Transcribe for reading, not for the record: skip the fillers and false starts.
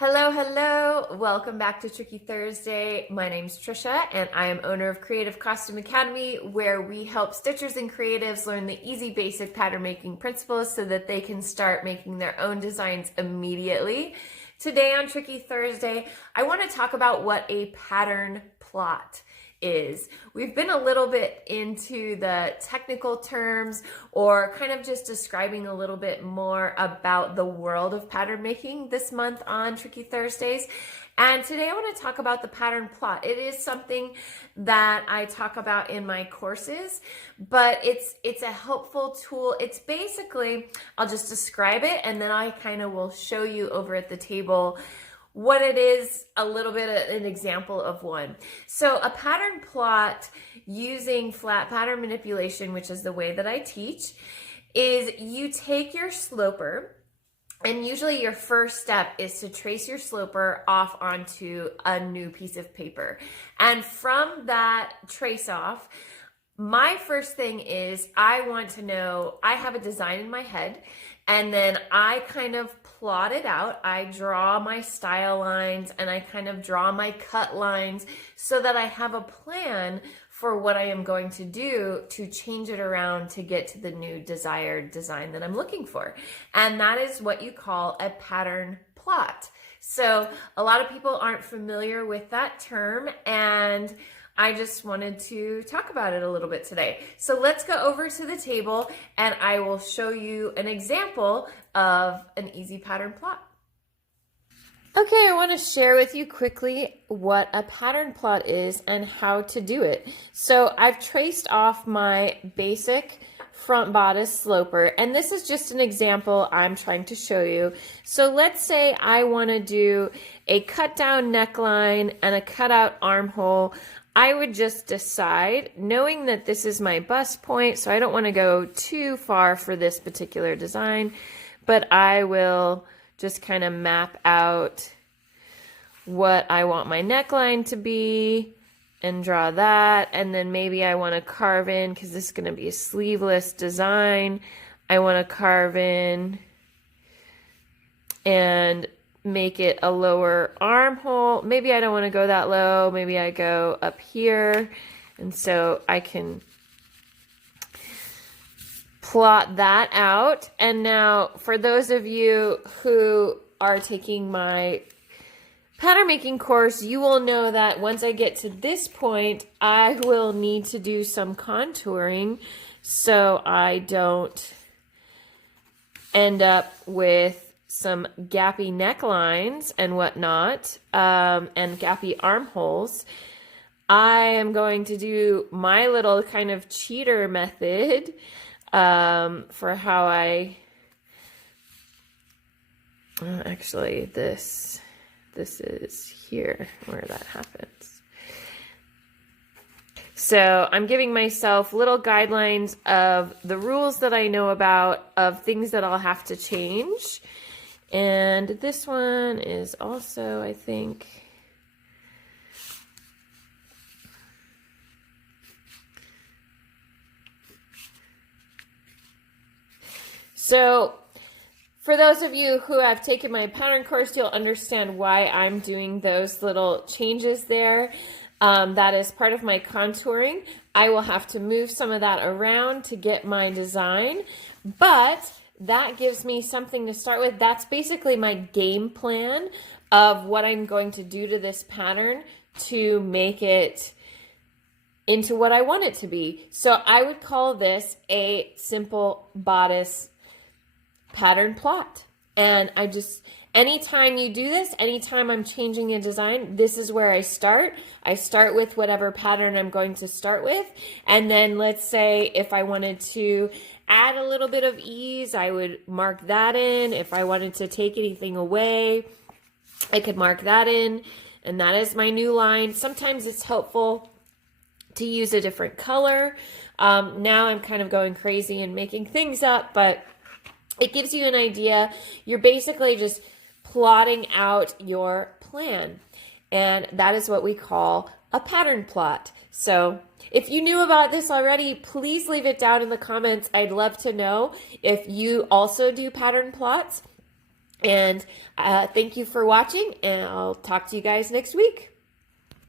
Hello, hello. Welcome back to Tricky Thursday. My name's Trisha and I am owner of Creative Costume Academy, where we help stitchers and creatives learn the easy basic pattern making principles so that they can start making their own designs immediately. Today on Tricky Thursday, I want to talk about what a pattern plot is. We've been a little bit into the technical terms, or kind of just describing a little bit more about the world of pattern making this month on Tricky Thursdays. And today I want to talk about the pattern plot. It is something that I talk about in my courses, but it's a helpful tool. It's basically, I'll just describe it and then I kind of will show you over at the table what it is, a little bit of an example of one. So a pattern plot using flat pattern manipulation, which is the way that I teach, is you take your sloper, and usually your first step is to trace your sloper off onto a new piece of paper. And from that trace off, my first thing is I want to know, I have a design in my head, and then I kind of plot it out. I draw my style lines and I kind of draw my cut lines so that I have a plan for what I am going to do to change it around to get to the new desired design that I'm looking for. And that is what you call a pattern plot. So a lot of people aren't familiar with that term, and I just wanted to talk about it a little bit today. So let's go over to the table and I will show you an example of an easy pattern plot. Okay, I want to share with you quickly what a pattern plot is and how to do it. So I've traced off my basic front bodice sloper, and this is just an example I'm trying to show you. So let's say I want to do a cut down neckline and a cut out armhole. I would just decide, knowing that this is my bust point, so I don't want to go too far for this particular design, but I will just kind of map out what I want my neckline to be and draw that. And then maybe I want to carve in, because this is going to be a sleeveless design, I want to carve in and make it a lower armhole. Maybe I don't want to go that low. Maybe I go up here. And so I can plot that out. And now for those of you who are taking my pattern making course, you will know that once I get to this point, I will need to do some contouring so I don't end up with some gappy necklines and whatnot, and gappy armholes. I am going to do my little kind of cheater method for how I, actually this is here where that happens. So I'm giving myself little guidelines of the rules that I know about, of things that I'll have to change. And this one is also, I think, so for those of you who have taken my pattern course, you'll understand why I'm doing those little changes there. That is part of my contouring. I will have to move some of that around to get my design, but that gives me something to start with. That's basically my game plan of what I'm going to do to this pattern to make it into what I want it to be. So I would call this a simple bodice pattern plot. And I just, anytime you do this, anytime I'm changing a design, this is where I start. I start with whatever pattern I'm going to start with. And then let's say if I wanted to add a little bit of ease, I would mark that in. If I wanted to take anything away, I could mark that in. And that is my new line. Sometimes it's helpful to use a different color. Now I'm kind of going crazy and making things up, but it gives you an idea. You're basically just plotting out your plan. And that is what we call a pattern plot. So if you knew about this already, please leave it down in the comments. I'd love to know if you also do pattern plots. And thank you for watching, and I'll talk to you guys next week.